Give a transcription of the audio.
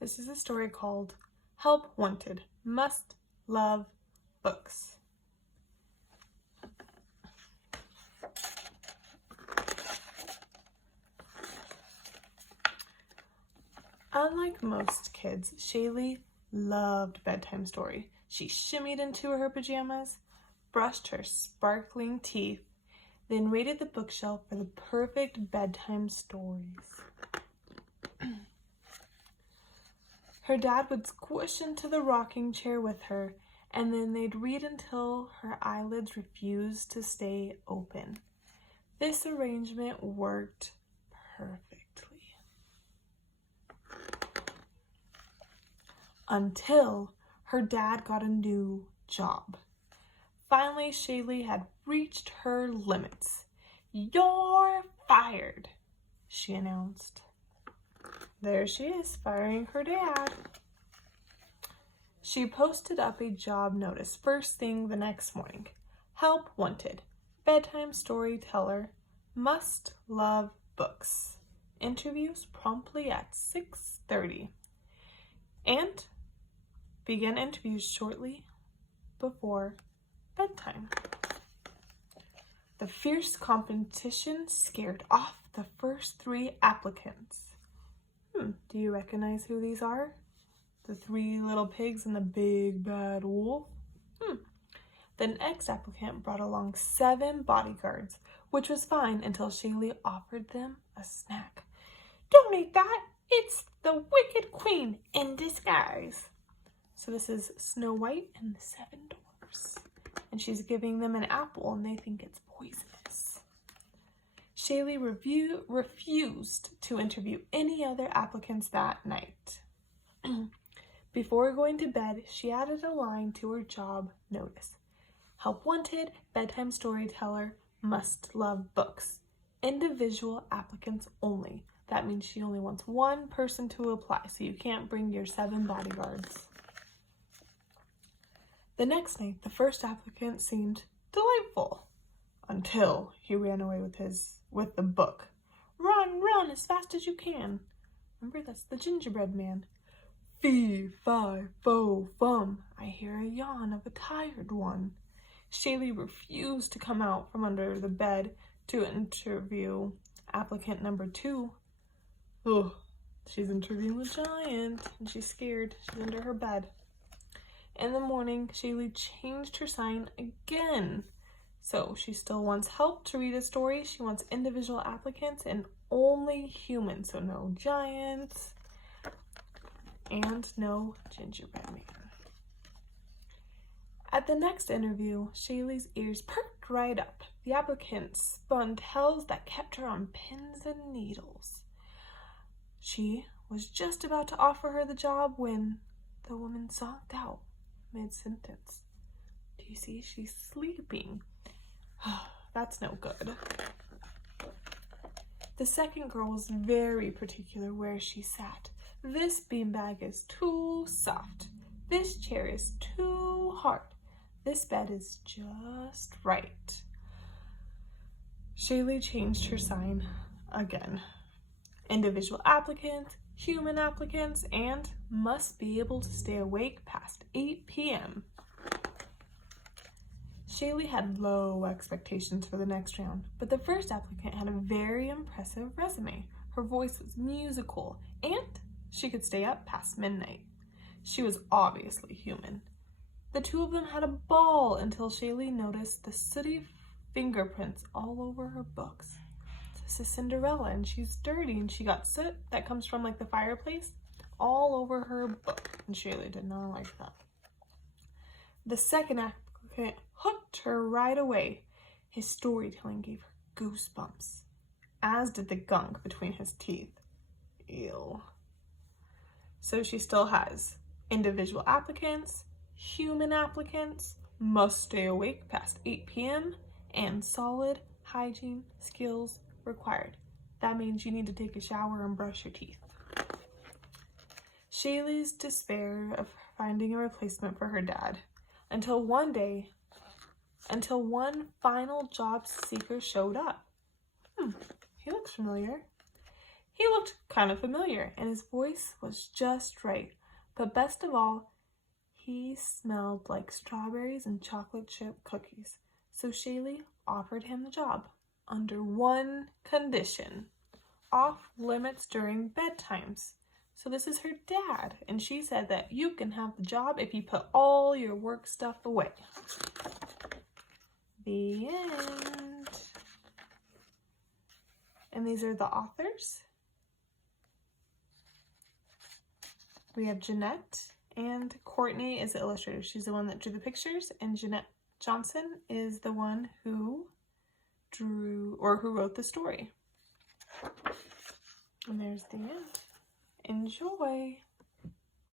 This is a story called Help Wanted, Must Love Books. Unlike most kids, Shaylee loved bedtime story. She shimmied into her pajamas, brushed her sparkling teeth, then raided the bookshelf for the perfect bedtime stories. Her dad would squish into the rocking chair with her, and then they'd read until her eyelids refused to stay open. This arrangement worked perfectly. Until her dad got a new job. Finally, Shaylee had reached her limits. "You're fired," she announced. There she is, firing her dad. She posted up a job notice first thing the next morning. Help wanted. Bedtime storyteller. Must love books. Interviews promptly at 6:30. And begin interviews shortly before bedtime. The fierce competition scared off the first 3 applicants. Do you recognize who these are? The 3 little pigs and the big bad wolf? The next applicant brought along 7 bodyguards, which was fine until Shaylee offered them a snack. "Don't eat that! It's the Wicked Queen in disguise." So this is Snow White and the 7 Dwarfs. And she's giving them an apple and they think it's poisonous. Shaylee refused to interview any other applicants that night. Before going to bed, she added a line to her job notice. Help wanted, bedtime storyteller, must love books. Individual applicants only. That means she only wants 1 person to apply, so you can't bring your 7 bodyguards. The next night, the first applicant seemed delightful until he ran away with the book. Run as fast as you can. Remember, that's the gingerbread man. Fee, fi, fo, fum. I hear a yawn of a tired one. Shaylee refused to come out from under the bed to interview applicant number 2. She's interviewing the giant and she's scared. She's under her bed. In the morning, Shaylee changed her sign again. So she still wants help to read a story. She wants individual applicants and only humans. So no giants and no gingerbread man. At the next interview, Shaylee's ears perked right up. The applicant spun tales that kept her on pins and needles. She was just about to offer her the job when the woman zonked out mid-sentence. Do you see? She's sleeping. That's no good. The second girl was very particular where she sat. This beanbag is too soft. This chair is too hard. This bed is just right. Shaylee changed her sign again. Individual applicants, human applicants, and must be able to stay awake past 8 p.m. Shaylee had low expectations for the next round, but the first applicant had a very impressive resume. Her voice was musical, and she could stay up past midnight. She was obviously human. The 2 of them had a ball until Shaylee noticed the sooty fingerprints all over her books. This is Cinderella, and she's dirty, and she got soot that comes from like the fireplace all over her book, and Shaylee did not like that. The second applicant hooked her right away. His storytelling gave her goosebumps, as did the gunk between his teeth. Ew. So she still has individual applicants, human applicants, must stay awake past 8 p.m., and solid hygiene skills required. That means you need to take a shower and brush your teeth. Shaylee's despair of finding a replacement for her dad until one final job seeker showed up. He looks familiar. He looked kind of familiar, and his voice was just right. But best of all, he smelled like strawberries and chocolate chip cookies. So Shaylee offered him the job under one condition: off limits during bedtimes. So this is her dad, and she said that you can have the job if you put all your work stuff away. The end. And these are the authors. We have Jeanette, and Courtney is the illustrator. She's the one that drew the pictures, and Jeanette Johnson is the one who drew or who wrote the story. And there's the end. Enjoy!